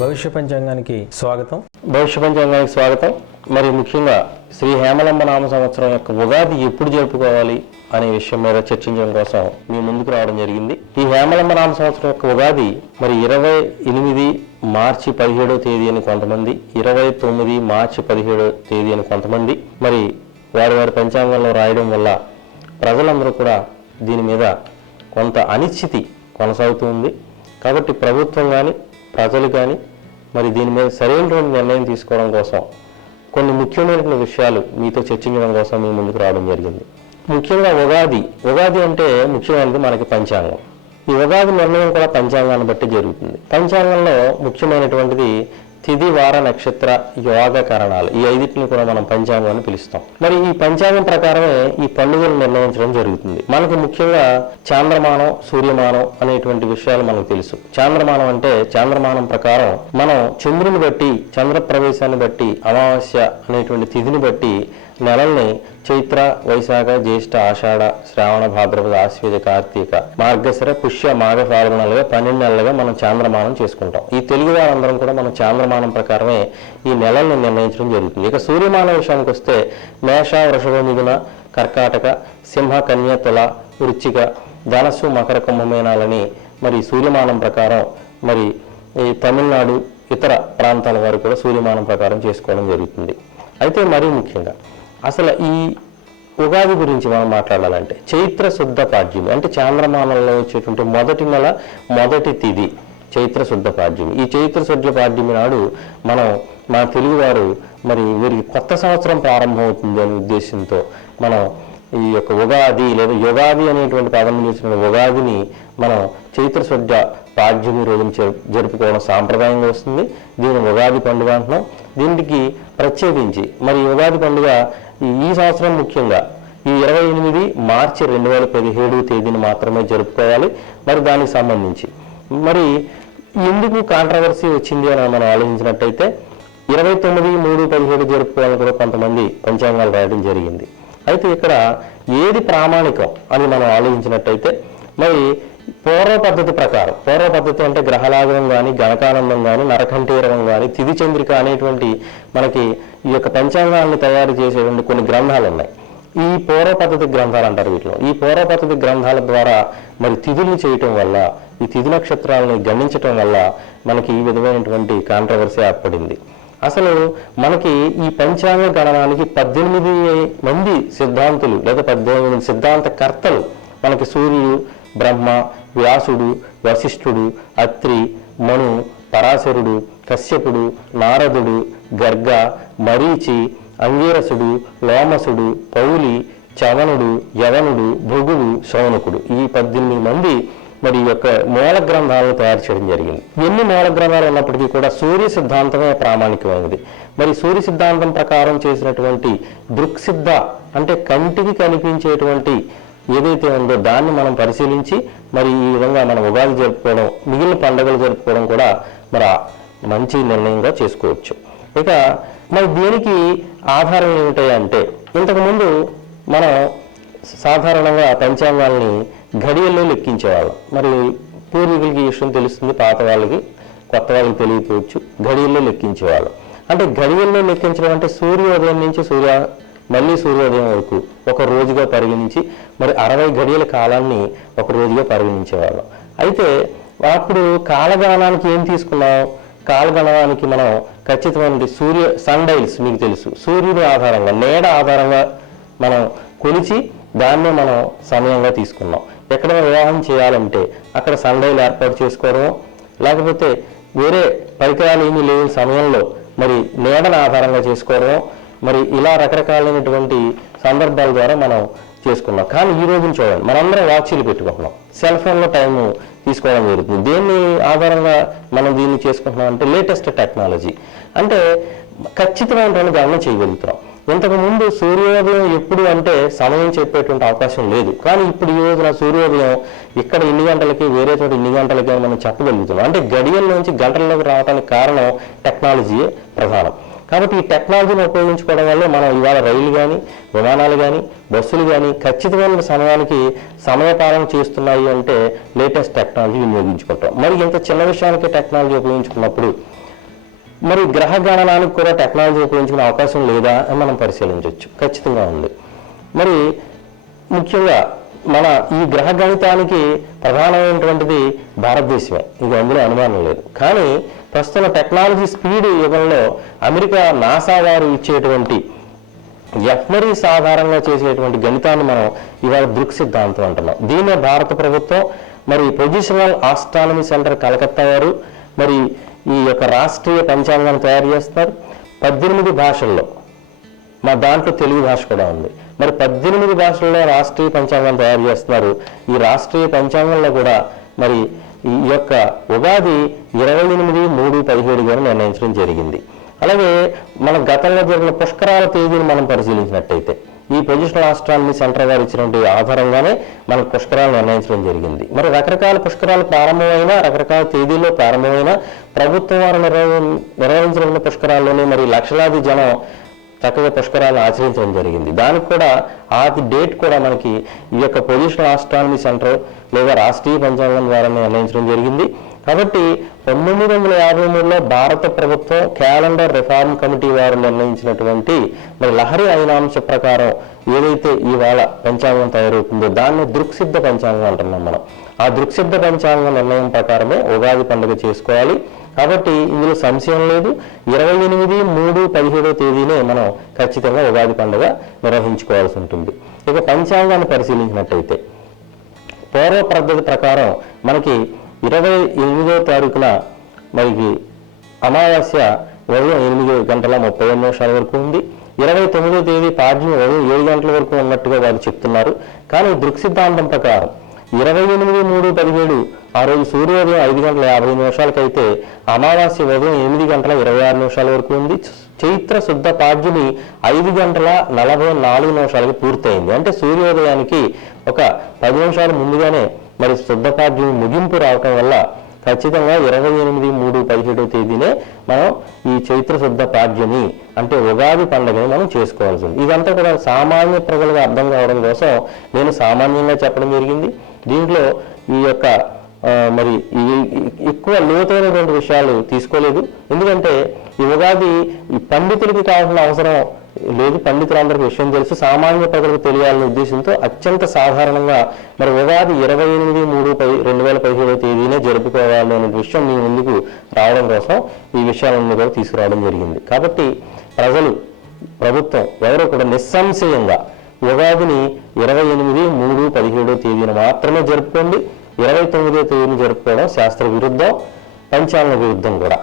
భవిష్య పంచాంగానికి స్వాగతం. మరి ముఖ్యంగా శ్రీ హేమలంబ నామ సంవత్సరం యొక్క ఉగాది ఎప్పుడు జరుపుకోవాలి అనే విషయం మీద చర్చించడం కోసం మీ ముందుకు రావడం జరిగింది. ఈ హేమలంబ నామ సంవత్సరం యొక్క ఉగాది మరి 28 మార్చి 17వ తేదీ అని కొంతమంది, 29 మార్చి 17వ తేదీ అని కొంతమంది మరి వారి పంచాంగంలో రాయడం వల్ల ప్రజలందరూ కూడా దీని మీద కొంత అనిశ్చితి కొనసాగుతుంది. కాబట్టి ప్రభుత్వం కానీ ప్రజలు కానీ మరి దీని మీద సరైనటువంటి నిర్ణయం తీసుకోవడం కోసం కొన్ని ముఖ్యమైన విషయాలు మీతో చర్చించడం కోసం మీ ముందుకు రావడం జరిగింది. ముఖ్యంగా ఉగాది అంటే ముఖ్యమైనది మనకి పంచాంగం. ఈ ఉగాది నిర్ణయం కూడా పంచాంగాన్ని బట్టి జరుగుతుంది. పంచాంగంలో ముఖ్యమైనటువంటిది తిథి, వార, నక్షత్ర, యోగ కరణాలు. ఈ 5టిని కూడా మనం పంచాంగం అని పిలుస్తాం. మరి ఈ పంచాంగం ప్రకారమే ఈ పండుగలు నిర్ణయించడం జరుగుతుంది. మనకు ముఖ్యంగా చాంద్రమానం, సూర్యమానం అనేటువంటి విషయాలు మనకు తెలుసు. చాంద్రమానం అంటే చాంద్రమానం ప్రకారం మనం చంద్రుని బట్టి, చంద్ర ప్రవేశాన్ని బట్టి, అమావాస్య అనేటువంటి తిథిని బట్టి నెలల్ని చైత్ర, వైశాఖ, జ్యేష్ఠ, ఆషాఢ, శ్రావణ, భాద్రపద, ఆశ్వేజ, కార్తీక, మార్గశిర, పుష్య, మాఘ, ఫాల్గుణాలుగా 12 నెలలుగా మనం చాంద్రమానం చేసుకుంటాం. ఈ తెలుగు వారందరం కూడా మనం చాంద్రమానం ప్రకారమే ఈ నెలల్ని నిర్ణయించడం జరుగుతుంది. ఇక సూర్యమానం విషయానికి వస్తే మేష, వృషభ, మిథున, కర్కాటక, సింహ, కన్య, తుల, వృశ్చిక, ధనస్సు, మకర, కుంభమేనాలని మరి సూర్యమానం ప్రకారం మరి ఈ తమిళనాడు ఇతర ప్రాంతాల వారు కూడా సూర్యమానం ప్రకారం చేసుకోవడం జరుగుతుంది. అయితే మరీ ముఖ్యంగా అసలు ఈ ఉగాది గురించి మనం మాట్లాడాలంటే చైత్ర శుద్ధ పాడ్యమి అంటే చాంద్రమానంలో వచ్చేటువంటి మొదటి నెల మొదటి తిథి చైత్ర శుద్ధ పాడ్యమి. ఈ చైత్ర శుద్ధ పాడ్యమి నాడు మన తెలుగువారు మరి వీరికి కొత్త సంవత్సరం ప్రారంభమవుతుంది అనే ఉద్దేశంతో మనం ఈ యొక్క ఉగాది లేదా యుగాది అనేటువంటి పదం చేసిన ఉగాదిని మనం చైత్ర శుద్ధ పాడ్యమి రోజున జరుపుకోవడం సాంప్రదాయంగా వస్తుంది. దీన్ని ఉగాది పండుగ అంటున్నాం. దీనికి ప్రత్యేకించి మరి ఉగాది పండుగ ఈ సంవత్సరం ముఖ్యంగా ఈ 28 మార్చి 2017 తేదీని మాత్రమే జరుపుకోవాలి. మరి దానికి సంబంధించి మరి ఎందుకు కాంట్రవర్సీ వచ్చింది అని మనం ఆలోచించినట్టయితే 29/3/17 జరుపుకోవాలని కూడా కొంతమంది పంచాంగాలు రాయడం జరిగింది. అయితే ఇక్కడ ఏది ప్రామాణికం అని మనం ఆలోచించినట్టయితే మరి పూర్వ పద్ధతి అంటే గ్రహలాగం కానీ, గణకానందం కానీ, నరకంఠీరవం కానీ, తిథి చంద్రిక అనేటువంటి మనకి ఈ యొక్క పంచాంగాన్ని తయారు చేసేటువంటి కొన్ని గ్రంథాలు ఉన్నాయి. ఈ పూర్వ పద్ధతి గ్రంథాలు అంటారు వీటిలో. ఈ పూర్వ పద్ధతి గ్రంథాల ద్వారా మరి తిథుల్ని చేయటం వల్ల, ఈ తిథి నక్షత్రాలని గణించటం వల్ల మనకి ఈ విధమైనటువంటి కాంట్రవర్సీ ఏర్పడింది. అసలు మనకి ఈ పంచాంగ గణనానికి 18 మంది సిద్ధాంతులు లేదా 18 సిద్ధాంతకర్తలు మనకి సూర్యుడు, బ్రహ్మ, వ్యాసుడు, వశిష్ఠుడు, అత్రి, మను, పరాశరుడు, కశ్యపుడు, నారదుడు, గర్గ, మరీచి, అంగీరసుడు, లోమసుడు, పౌలి, చవనుడు, యవనుడు, భృగుడు, శౌనకుడు ఈ 18 మంది మరి యొక్క మూల గ్రంథాలను తయారు చేయడం జరిగింది. ఎన్ని మూల గ్రంథాలు ఉన్నప్పటికీ కూడా సూర్య సిద్ధాంతమే ప్రామాణికమైనది. మరి సూర్య సిద్ధాంతం ప్రకారం చేసినటువంటి దృక్సిద్ధ అంటే కంటికి కనిపించేటువంటి ఏదైతే ఉందో దాన్ని మనం పరిశీలించి మరి ఈ విధంగా మనం ఉగాది జరుపుకోవడం, మిగిలిన పండుగలు జరుపుకోవడం కూడా మరి మంచి నిర్ణయంగా చేసుకోవచ్చు. ఇక మరి దీనికి ఆధారం ఏమిటంటే ఇంతకుముందు మనం సాధారణంగా పంచాంగాల్ని ఘడియల్లో లెక్కించేవాళ్ళం. మరి పూర్వీకులకి ఈ విషయం తెలుస్తుంది, పాత వాళ్ళకి, కొత్త వాళ్ళకి తెలియకపోవచ్చు. ఘడియల్లో లెక్కించేవాళ్ళం. అంటే ఘడియల్లో లెక్కించడం అంటే సూర్యోదయం నుంచి మళ్ళీ సూర్యోదయం వరకు ఒక రోజుగా పరిగణించి మరి 60 గడియల కాలాన్ని ఒక రోజుగా పరిగణించేవాళ్ళం. అయితే అప్పుడు కాలగణనానికి ఏం తీసుకున్నాం? కాలగణనానికి మనం ఖచ్చితమైన సన్ డైల్స్ మీకు తెలుసు, సూర్యుడి ఆధారంగా, నీడ ఆధారంగా మనం కొలిచి దాన్నే మనం సమయంగా తీసుకున్నాం. ఎక్కడైనా వివాహం చేయాలంటే అక్కడ సన్ డైల్ ఏర్పాటు చేసుకోవడమో లేకపోతే వేరే పరికరాలు ఏమీ లేని సమయంలో మరి నీడను ఆధారంగా చేసుకోవడమో మరి ఇలా రకరకాలైనటువంటి సందర్భాల ద్వారా మనం చేసుకున్నాం. కానీ ఈ రోజున చూడండి, మనందరం వాచీలు పెట్టుకుంటున్నాం, సెల్ ఫోన్లో టైం తీసుకోవడం జరుగుతుంది. దేన్ని ఆధారంగా మనం దీన్ని చేసుకుంటున్నాం అంటే లేటెస్ట్ టెక్నాలజీ. అంటే ఖచ్చితమైనటువంటి గణన చేయగలుగుతున్నాం. ఇంతకుముందు సూర్యోదయం ఎప్పుడు అంటే సమయం చెప్పేటువంటి అవకాశం లేదు. కానీ ఇప్పుడు ఈ రోజున సూర్యోదయం ఇక్కడ ఇన్ని గంటలకి, వేరే చోట ఇన్ని గంటలకి మనం చెప్పగలుగుతున్నాం. అంటే గడియల నుంచి గంటల్లోకి రావడానికి కారణం టెక్నాలజీయే ప్రధానం. కాబట్టి ఈ టెక్నాలజీని ఉపయోగించుకోవడం వల్ల మనం ఇవాళ రైలు కానీ, విమానాలు కానీ, బస్సులు కానీ ఖచ్చితమైన సమయానికి సమయపాలన చేస్తున్నాయి అంటే లేటెస్ట్ టెక్నాలజీ వినియోగించుకుంటాం. మరి ఇంత చిన్న విషయానికి టెక్నాలజీ ఉపయోగించుకున్నప్పుడు మరి గ్రహ గణనానికి కూడా టెక్నాలజీ ఉపయోగించుకునే అవకాశం లేదా అని మనం పరిశీలించవచ్చు. ఖచ్చితంగా ఉంది. మరి ముఖ్యంగా మన ఈ గ్రహ గణితానికి ప్రధానమైనటువంటిది భారతదేశమే, ఇది అందులో అనుమానం లేదు. కానీ ప్రస్తుతం టెక్నాలజీ స్పీడ్ యుగంలో అమెరికా నాసా వారు ఇచ్చేటువంటి ఎఫ్మరీస్ ఆధారంగా చేసేటువంటి గణితాన్ని మనం ఇవాళ దృక్ సిద్ధాంతం అంటున్నాం. దీన్నే భారత ప్రభుత్వం మరి పొజిషనల్ ఆస్ట్రానమీ సెంటర్ కలకత్తా వారు మరి ఈ యొక్క రాష్ట్రీయ పంచాంగాన్ని తయారు చేస్తారు 18 భాషల్లో. మా దాంట్లో తెలుగు భాష కూడా ఉంది. మరి 18 భాషల్లో రాష్ట్రీయ పంచాంగాన్ని తయారు చేస్తున్నారు. ఈ రాష్ట్రీయ పంచాంగంలో కూడా మరి ఈ యొక్క ఉగాది 28/3/17 నిర్ణయించడం జరిగింది. అలాగే మన గతంలో జరిగిన పుష్కరాల తేదీని మనం పరిశీలించినట్టయితే ఈ పొజిషనల్ ఆస్ట్రానమీ సెంటర్ గారు ఇచ్చినటువంటి ఆధారంగానే మనకు పుష్కరాలు నిర్ణయించడం జరిగింది. మరి రకరకాల పుష్కరాలు ప్రారంభమైన రకరకాల తేదీల్లో ప్రారంభమైన ప్రభుత్వం వారు నిర్వహించిన పుష్కరాల్లోనే మరి లక్షలాది జనం చక్కగా పుష్కరాలు ఆచరించడం జరిగింది. దానికి కూడా ఆ డేట్ కూడా మనకి ఈ యొక్క పొజిషనల్ ఆస్ట్రానమీ సెంటర్ లేదా రాష్ట్రీయ పంచాంగం ద్వారా నిర్ణయించడం జరిగింది. కాబట్టి 1953లో భారత ప్రభుత్వం క్యాలెండర్ రిఫార్మ్ కమిటీ వారు నిర్ణయించినటువంటి మరి లహరి అయినాంశ ప్రకారం ఏదైతే ఇవాళ పంచాంగం తయారవుతుందో దాన్ని దృక్సిద్ధ పంచాంగం అంటున్నాం మనం. ఆ దృక్సిద్ధ పంచాంగం నిర్ణయం ప్రకారమే ఉగాది పండుగ చేసుకోవాలి. కాబట్టి ఇందులో సంశయం లేదు. 28/3/17 మనం ఖచ్చితంగా ఉగాది పండుగ నిర్వహించుకోవాల్సి ఉంటుంది. ఇక పంచాంగాన్ని పరిశీలించినట్టయితే పూర్వ పద్ధతి ప్రకారం మనకి 28వ తారీఖున మనకి అమావాస్య ఉదయం 8:30 వరకు ఉంది. 29వ తేదీ పాడ్యం ఉదయం 7 గంటల వరకు ఉన్నట్టుగా వారు చెప్తున్నారు. కానీ దృక్సిద్ధాంతం ప్రకారం 28/3/17 ఆ రోజు సూర్యోదయం 5:50 అయితే అమావాస్య ఉదయం 8:26 వరకు ఉంది. చైత్ర శుద్ధ పాడ్యమి 5:44 పూర్తయింది. అంటే సూర్యోదయానికి ఒక 10 నిమిషాలు ముందుగానే మరి శుద్ధ పాడ్యమి ముగింపు రావటం వల్ల ఖచ్చితంగా 28/3/17 మనం ఈ చైత్ర శుద్ధ పాడ్యమి అంటే ఉగాది పండుగని మనం చేసుకోవాల్సి ఉంది. ఇదంతా కూడా సామాన్య ప్రజలుగా అర్థం కావడం కోసం నేను సామాన్యంగా చెప్పడం జరిగింది. దీంట్లో ఈ యొక్క మరి ఎక్కువ లోతైనటువంటి విషయాలు తీసుకోలేదు. ఎందుకంటే ఈ ఉగాది ఈ పండితులకి కావాల్సిన అవసరం లేదు. పండితులందరికీ విషయం తెలుసు, సామాన్య ప్రజలకు తెలియాలనే ఉద్దేశంతో అత్యంత సాధారణంగా మరి ఉగాది 28/3/2017 జరుపుకోవాలి అనే విషయం మీ ముందుకు రావడం కోసం ఈ విషయాలన్నీ కూడా తీసుకురావడం జరిగింది. కాబట్టి ప్రజలు ప్రభుత్వం ఎవరో కూడా నిస్సంశయంగా ఉగాదిని 28/3/17 మాత్రమే జరుపుకోండి. 29వ తేదీని జరుపుకోవడం శాస్త్ర విరుద్ధం, పంచాంగ విరుద్ధం కూడా.